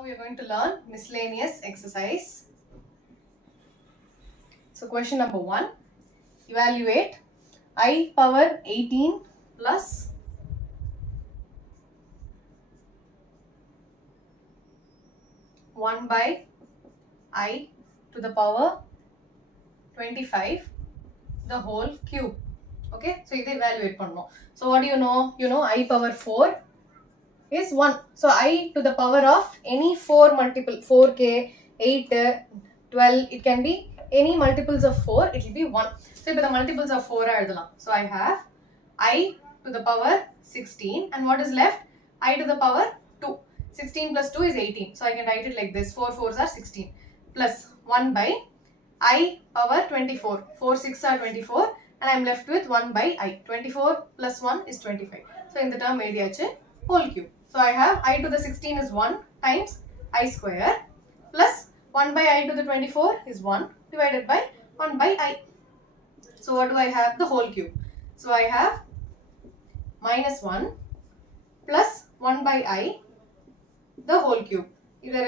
Now we are going to learn miscellaneous exercise. So question number 1. Evaluate I power 18 plus 1 by I to the power 25 the whole cube. Okay, so either evaluate pannom. So what do you know? You know I power 4 is 1. So I to the power of any 4 multiple, 4k, 8, 12, it can be any multiples of 4, it will be 1. So if the multiples of 4 are, so I have I to the power 16 and what is left? I to the power 2. 16 plus 2 is 18. So I can write it like this, 4 4s are 16 plus 1 by I power 24. 4 6 are 24 and I am left with 1 by I. 24 plus 1 is 25. So in the term whole cube. So I have I to the 16 is 1 times I square plus 1 by I to the 24 is 1 divided by 1 by I. So what do I have? The whole cube. So I have minus 1 plus 1 by I the whole cube. Either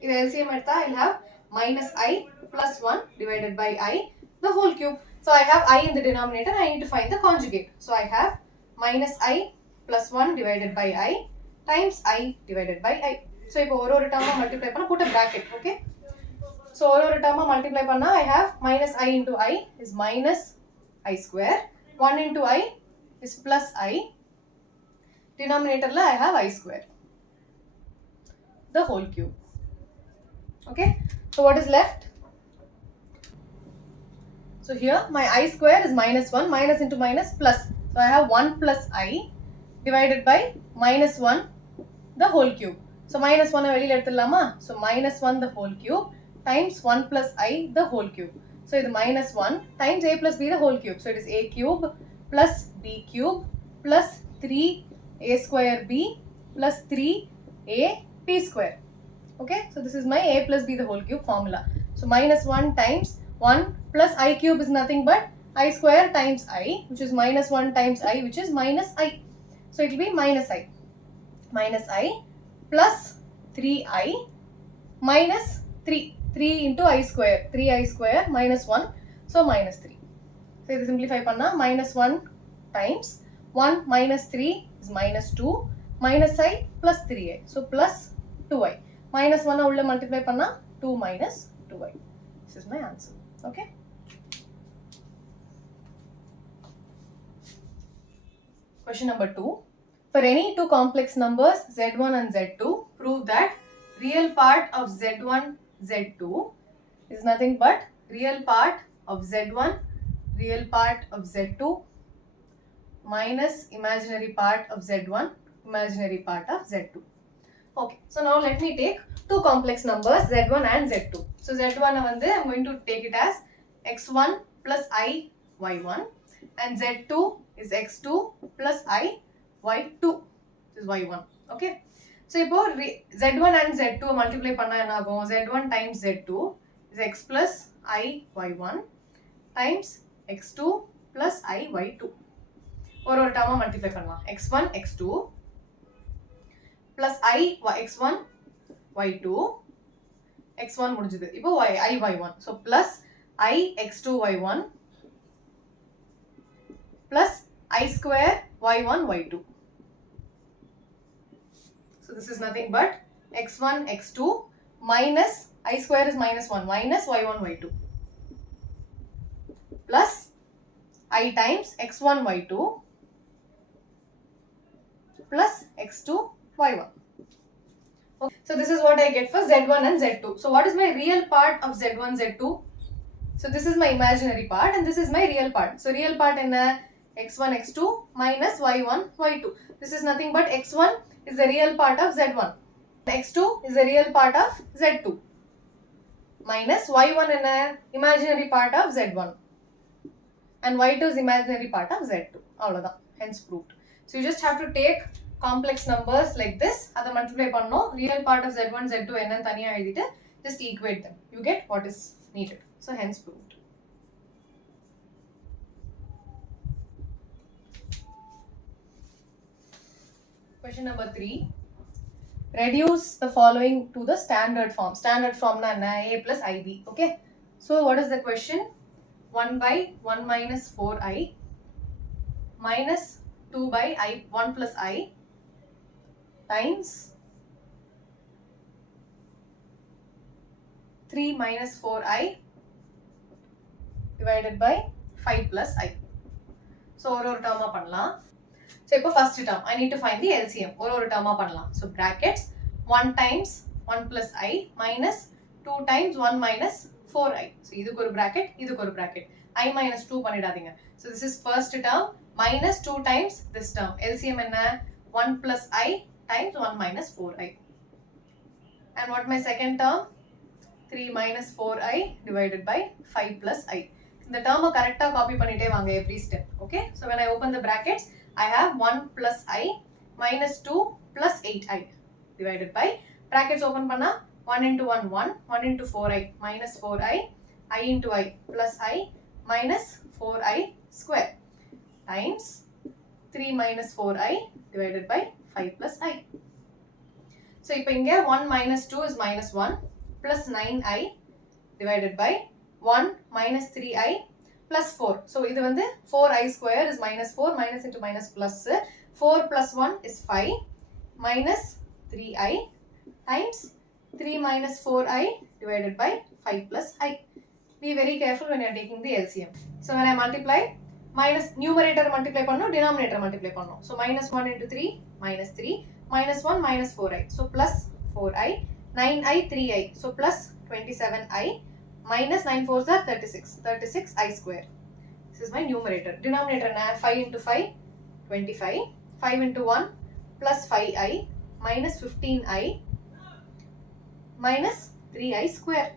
LCM I'll have minus I plus 1 divided by I the whole cube. So I have I in the denominator and I need to find the conjugate. So I have minus I plus 1 divided by I times I divided by I. So if one term multiply panna, put a bracket, okay? So one term multiply panna, I have minus I into I is minus I square. 1 into I is plus I. Denominator la I have I square. The whole cube. Okay? So what is left? So here my I square is minus 1. Minus into minus plus. So I have 1 plus I divided by minus 1 the whole cube. So minus 1 so minus 1 the whole cube times 1 plus I the whole cube. So it is minus 1 times A plus B the whole cube. So it is A cube plus B cube plus 3A square B plus 3A B square. Okay, so this is my A plus B the whole cube formula. So minus 1 times 1 plus I cube is nothing but I square times I, which is minus 1 times I, which is minus I. So it will be minus I. Minus I plus 3I minus 3. 3 into I square. 3I square minus 1. So minus 3. So this simplify panna. Minus 1 times 1 minus 3 is minus 2. Minus I plus 3I. So plus 2I. Minus 1 ulla multiply panna. 2 minus 2I. This is my answer. Okay. Question number 2. For any two complex numbers z1 and z2, prove that real part of z1, z2 is nothing but real part of z1, real part of z2 minus imaginary part of z1, imaginary part of z2. Okay, so now let me take two complex numbers z1 and z2. So z1 I'm going to take it as x1 plus I y1 and z2 is x2 plus I y2, this is y1. Okay, so if z1 and z2 multiply panna z1 times z2 is x plus I y1 times x2 plus I y2. Or term multiply panna x1 x2 plus I x1 y2 x1 முடிஞ்சது. இப்போ I y1. So plus I x2 y1 plus I square y1 y2. So this is nothing but x1 x2 minus I square is minus 1 minus y1 y2 plus I times x1 y2 plus x2 y1. Okay. So this is what I get for z1 and z2. So what is my real part of z1 z2? So this is my imaginary part and this is my real part. So real part in x1 x2 minus y1 y2. This is nothing but x1 is the real part of z1. x2 is the real part of z2 minus y1 in imaginary part of z1 and y2 is imaginary part of z2. Hence proved. So you just have to take complex numbers like this, அதை multiply பண்ணனும், real part of z1 z2 என்னன்னு தனியா எழுதிட்டு just equate them. You get what is needed. So hence proved. Question number 3. reduce the following to the standard form. Standard form na a plus ib. Okay. So what is the question? 1 by 1 minus 4i minus 2 by 1 plus I times 3 minus 4i divided by 5 plus I. So ஒரு term பண்ணலாம். So இப்போ first term I need to find the LCM. ஒரு term பண்ணலாம். So brackets 1 times 1 plus I minus 2 times 1 minus 4i. So இதுக்கு ஒரு bracket, இதுக்கு ஒரு bracket. I minus 2 பண்ணிடாதீங்க. So this is first term minus 2 times this term. LCM என்ன? 1 plus I times 1 minus 4i. And what my second term? 3 minus 4i divided by 5 plus I. The term correctly copy பண்ணிட்டே வாங்க every step. Okay. So when I open the brackets, I have 1 plus I minus 2 plus 8i divided by brackets open பண்ணா 1 into 1 1 1 into 4i minus 4i I into I plus I minus 4i square times 3 minus 4i divided by 5 plus I. So இப்போ இங்க 1 minus 2 is minus 1 plus 9i divided by 1 minus 3i plus 4. So இது வந்து 4i square is minus 4 minus into minus plus 4 plus 1 is 5 minus 3i times 3 minus 4i divided by 5 plus I. Be very careful when you are taking the LCM. So when I multiply, minus numerator multiply பண்ணனும், denominator multiply பண்ணனும். So minus 1 into 3 minus 3 minus 1 minus 4i. So plus 4i 9i 3i. So plus 27i minus 9 4s are 36i square. This is my numerator. Denominator 5 into 5 25 5 into 1 plus 5i minus 15i minus 3i square.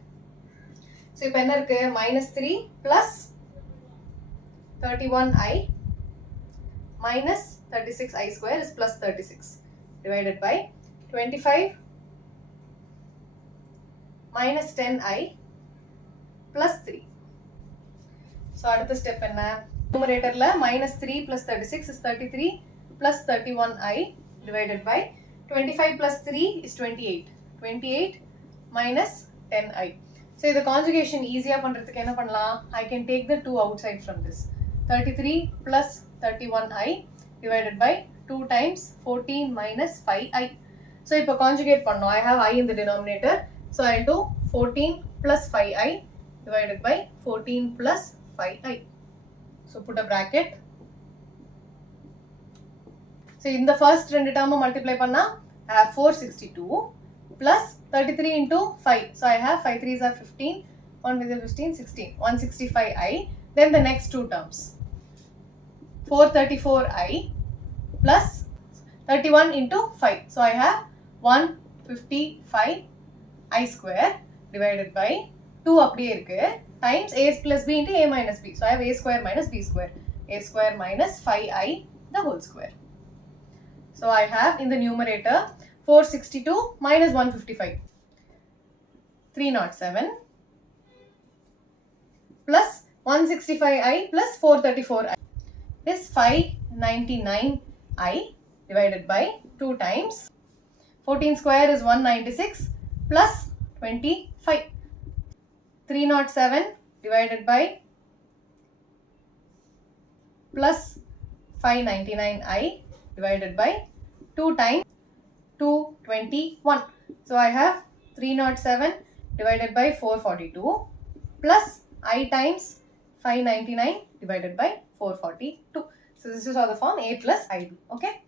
So இப்போ என்ன இருக்கு? minus 3 plus 31i minus 36i square is plus 36 divided by 25 minus 10i plus 3. So அடுத்த step என்ன? Numeratorல minus 3 plus 36 is 33 plus 31i divided by 25 plus 3 is 28. 28 minus 10i. So the conjugation easier பண்றதுக்கு என்ன பண்ணலாம்? I can take the 2 outside from this. 33 plus 31i divided by 2 times 14 minus 5i. So இப்போ conjugate பண்ணோம். I have I in the denominator. So I'll do 14 plus 5i divided by 14 plus 5i. So put a bracket. So in the first two term multiply panna, I have 462 plus 33 into 5. So I have 5 3s are 15, 1 with 15, 16, 165i. Then the next two terms. 434i plus 31 into 5. So I have 155i square divided by 2 அப்படியே இருக்கு times a plus b into a minus b. So I have a square minus b square. A square minus 5i the whole square. So I have in the numerator 462 minus 155. 307 plus 165i plus 434i is 599i divided by 2 times 14 square is 196 plus 25. 307 divided by plus 599i divided by 2 times 221. So I have 307 divided by 442 plus I times 599 divided by 442. So this is how the form a plus ib. Okay.